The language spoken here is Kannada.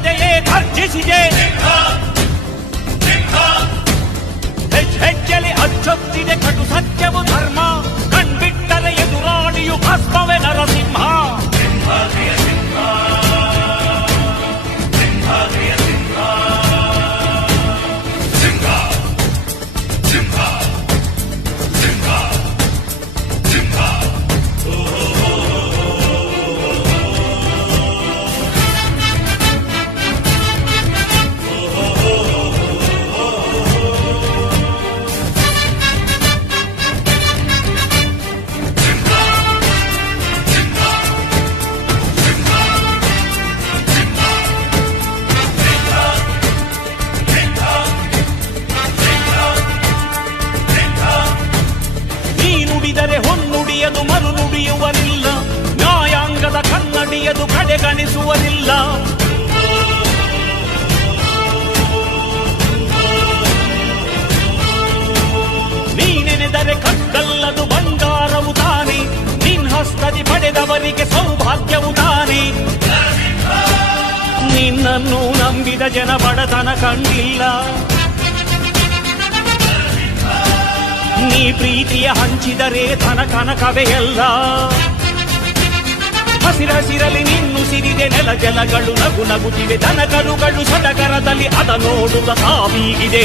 ಪ್ರಜೆಯೇ ಗರ್ಜಿಸಿದೆ. ಹೆಜ್ಜೆಲಿ ಅಚ್ಚೊತ್ತಿದೆ ಕಟು ಸತ್ಯವು ಧರ್ಮ. ಕಣ್ಬಿಟ್ಟರೆ ಎದುರಾಳಿಯು ಭಸ್ಮವೇ ನರಸಿಂಹ. ಹೊನ್ನುಡಿಯದು ಮರು ನುಡಿಯುವರಿಲ್ಲ. ನ್ಯಾಯಾಂಗದ ಕನ್ನಡಿಯದು ಕಡೆಗಣಿಸುವರಿಲ್ಲ. ನೀನೆನೆದರೆ ಕಗ್ಗಲ್ಲದು ಬಂಗಾರವು ತಾನೆ. ನಿನ್ ಹಸ್ತದಿ ಪಡೆದವರಿಗೆ ಸೌಭಾಗ್ಯವು ತಾನೆ. ನಿನ್ನನ್ನು ನಂಬಿದ ಜನ ಬಡತನ ಕಂಡಿಲ್ಲ. ನೀ ಪ್ರೀತಿಯ ಹಂಚಿದರೆ ಧನ ಕನಕವೇ ಎಲ್ಲ. ಹಸಿರಸಿರಲಿ ನಿನ್ನು ಸಿರಿದೆ ನೆಲ ಜಲಗಳು ನಗು ನಗುತ್ತಿವೆ. ದನ ಕರುಗಳು ಸಡಗರದಲ್ಲಿ ಅದ ನೋಡುತ್ತ ತಾವೀಗಿದೆ.